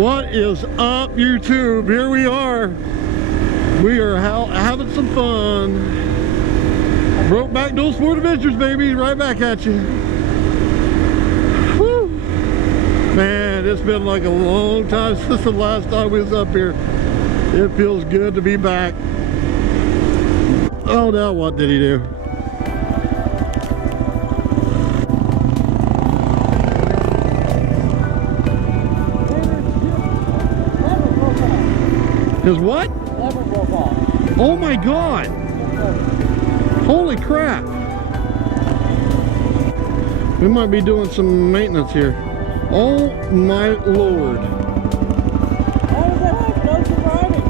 What is up, YouTube? Here we are. We are having some fun. Brokeback dual sport adventures, baby. Right back at you. Woo. Man, it's been like a long time since the last time we was up here. It feels good to be back. Oh, now what did he do? His what? Lever broke off. Oh my God! Holy crap! We might be doing some maintenance here. Oh my Lord! How does that happen? No surviving.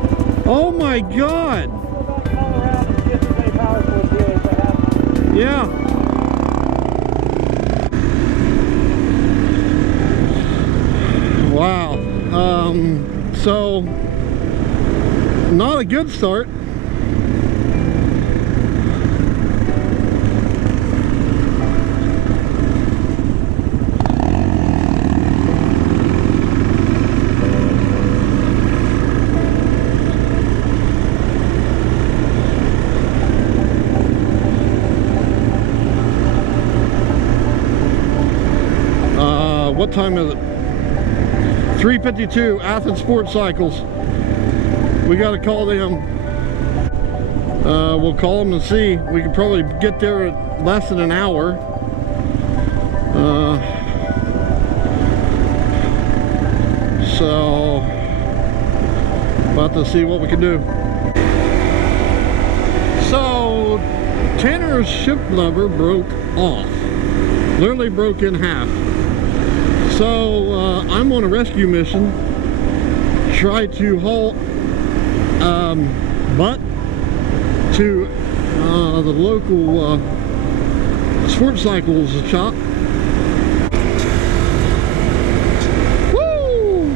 Oh my God! We'll go back and call around and see if there's any powersports dealers that have. Yeah. Wow. So not a good start. What time is it? 3:52, Athens Sports Cycles. We got to call them. We'll call them and see. We could probably get there in less than an hour. So, about to see what we can do. So, Tanner's shift lever broke off. Literally broke in half. So I'm on a rescue mission. Try to haul butt to the local sports cycles shop. Woo!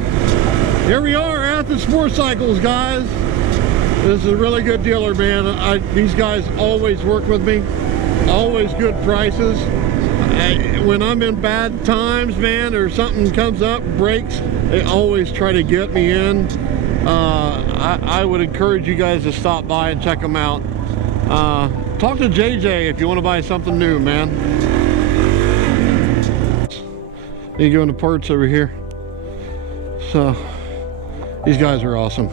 Here we are at the sports cycles, guys. This is a really good dealer, man. These guys always work with me. Always good prices. When I'm in bad times, man, or something comes up, breaks, they always try to get me in. I would encourage you guys to stop by and check them out. Talk to JJ if you want to buy something new, man. You go into parts over here. So these guys are awesome.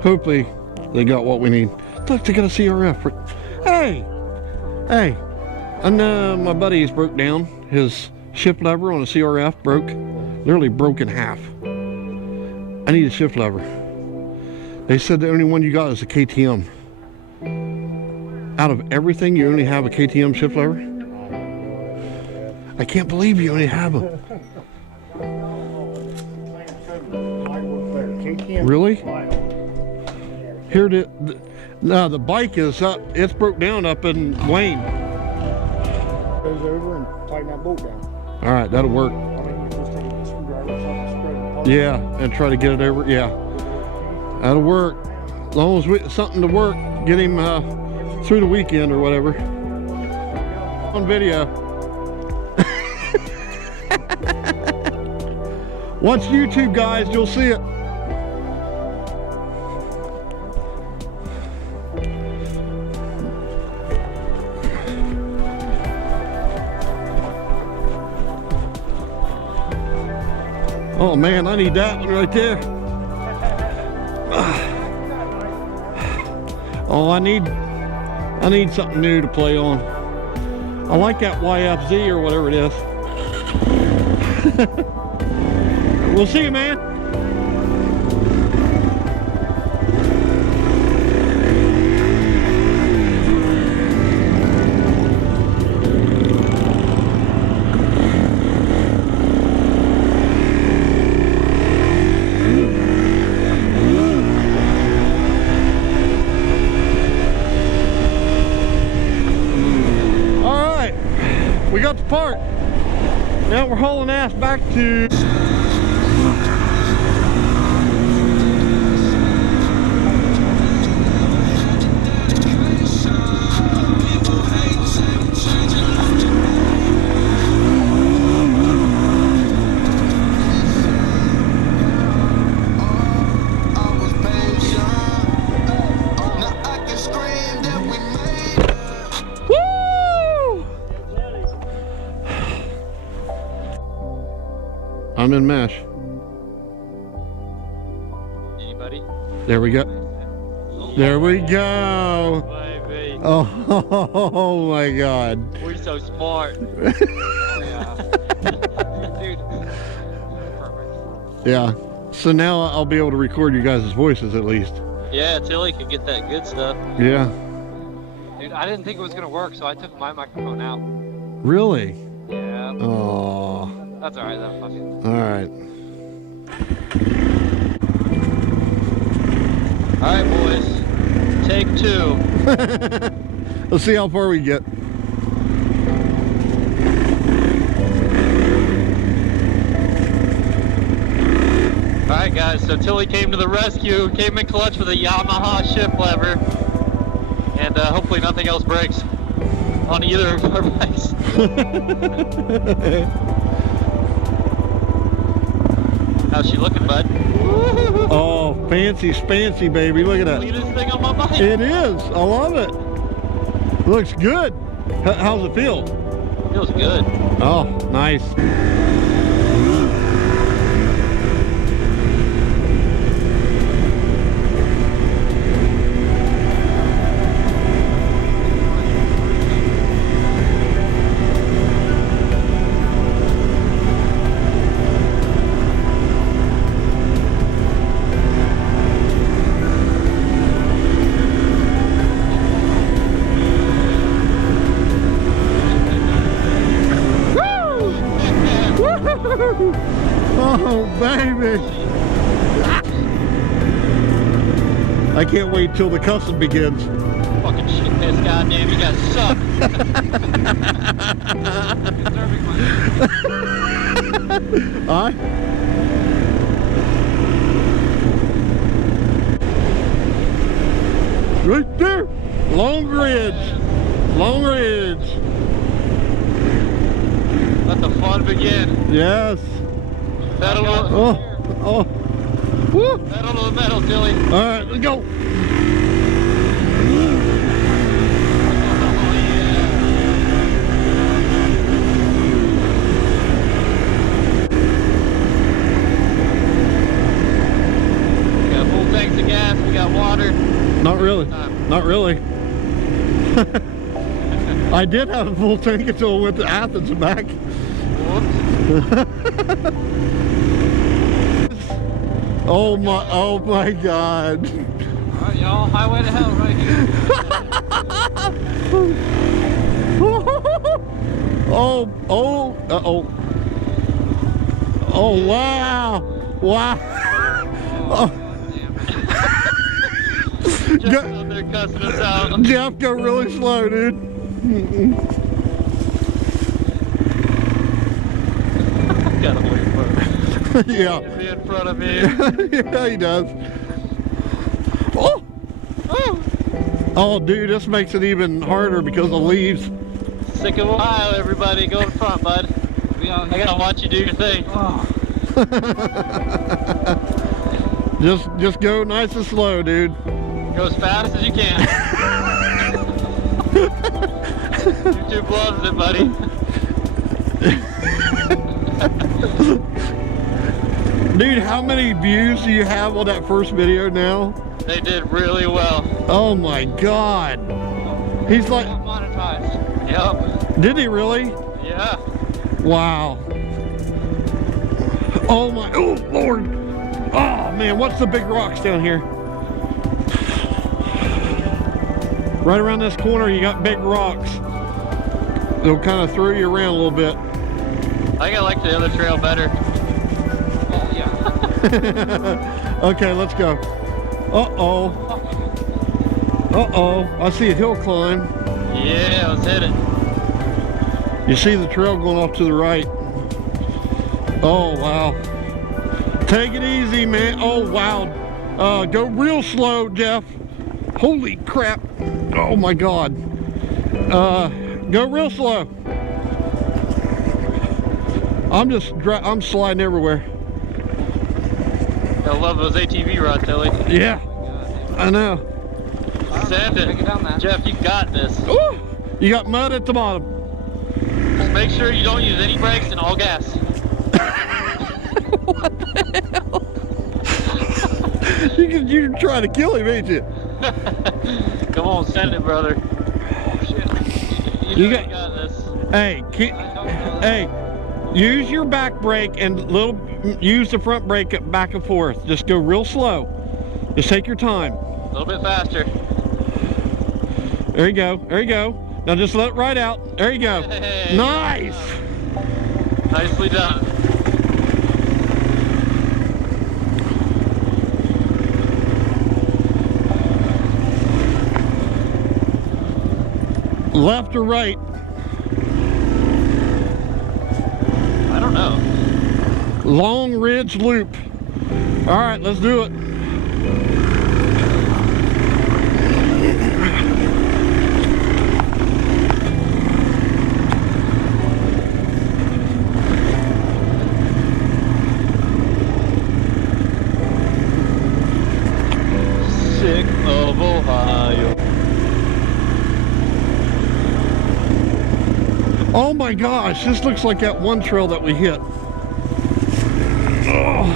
Hopefully they got what we need. Look, they got a CRF. Hey, hey. And my buddy's broke down. His shift lever on a CRF broke. Literally broke in half. I need a shift lever. They said the only one you got is a KTM. Out of everything, you only have a KTM shift lever? I can't believe you only have a... Really? Here, now the bike is up. It's broke down up in Wayne. Goes over and tighten that bolt down. All right, that'll work. I mean, you just take a screwdriver or something, spread it apart. Yeah, and try to get it over. Yeah, that'll work. As long as we something to work, get him through the weekend or whatever. On video. Watch YouTube, guys. You'll see it. Oh man, I need that one right there. Oh, I need something new to play on. I like that YFZ or whatever it is. We'll see you, man. We got the part. Now we're hauling ass back to... I'm in mesh. Anybody? There we go. There we go. Baby. Oh my God. We're so smart. Yeah. Dude. Perfect. Yeah. So now I'll be able to record you guys' voices at least. Yeah, Tilly can get that good stuff. Yeah. Dude, I didn't think it was gonna work, so I took my microphone out. Really? Yeah. Oh. That's alright though. Fuck it. All right. Alright, boys. Take 2. Let's see how far we get. Alright guys, so Tilly came to the rescue, came in clutch with a Yamaha shift lever, and hopefully nothing else breaks on either of our bikes. How's she looking, bud? Oh, fancy spancy, baby. Look at that. Cleanest thing on my bike. It is. I love it. Looks good. How's it feel? Feels good. Oh, nice. Oh, baby. I can't wait till the custom begins. Fucking shit piss, goddamn, you guys suck. Aye. Right there. Long Ridge. Long Ridge. Let the fun begin. Yes. Pedal to, Oh. Oh. Woo. pedal to the metal, Tilly. All right, let's go. We got full tanks of gas, we got water. Not really. Not really. I did have a full tank until I went to Athens and back. Whoops. Oh my God. Alright, y'all. Highway to hell right here. Uh-oh. Oh, wow. Wow. Oh. Just out there cussing us out. Jeff, go really slow, dude. Gotta wait for it. Yeah. Be in front of me. Yeah, he does. Oh. Oh, dude, this makes it even harder because of leaves. Sick of Ohio, everybody. Go in front, bud. We out I here. gotta watch you do your thing. Oh. Just go nice and slow, dude. Go as fast as you can. YouTube loves it, buddy. Dude, how many views do you have on that first video now? They did really well. Oh my God. He's like, Got monetized. Yep. did he really? Yeah. Wow. Oh my, oh Lord. Oh man, what's the big rocks down here? Right around this corner, you got big rocks. They'll kind of throw you around a little bit. I think I like the other trail better. Oh, yeah. Okay, let's go. Uh-oh. Uh-oh. I see a hill climb. Yeah, let's hit it. You see the trail going off to the right. Oh, wow. Take it easy, man. Oh, wow. Go real slow, Jeff. Holy crap. Oh, my God. Go real slow. I'm sliding everywhere. I love those ATV rods, Tilly. Yeah, I know. Send Take it it. down there. Jeff, you got this. Ooh, you got mud at the bottom. Just make sure you don't use any brakes and all gas. you're trying to kill him, ain't you? Come on, send it, brother. Oh, shit. You know you got this. Hey, hey, use your back brake and use the front brake back and forth. Just go real slow. Just take your time. A little bit faster. There you go. There you go. Now just let it ride out. There you go. Hey. Nice. Nicely done. Left or right? I don't know. Long Ridge Loop. All right, let's do it. Sick of Ohio. Oh my gosh, this looks like that one trail that we hit. Oh.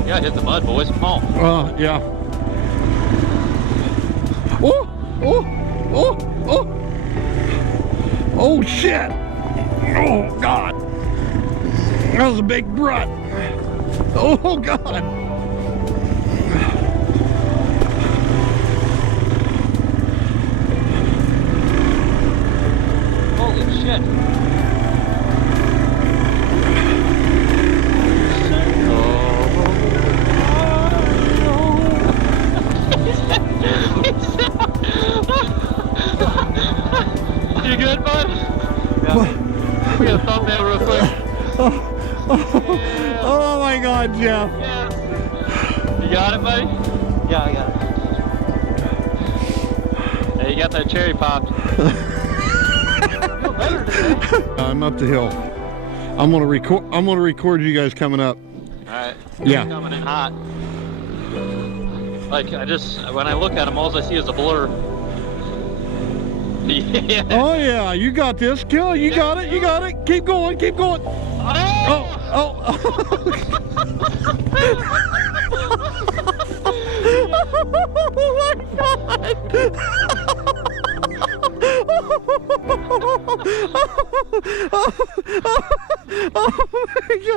You gotta hit the mud, boys. Come on. Yeah. Oh, oh, oh, oh. Oh shit. Oh God. That was a big rut. Oh God. Holy shit. You good, bud? Yeah. We got a thumbnail real quick. Oh my God, Jeff. Yeah. You got it, buddy? Yeah, I got it. Hey, you got that cherry popped. Feel better today. I'm up the hill. I'm gonna record you guys coming up. Alright. Yeah. Coming in hot. Like, when I look at them, all I see is a blur. Yeah. Oh yeah, you got this. Kill, you got it, you got it. Keep going, keep going. Oh, oh, oh. Oh my God. Oh my God.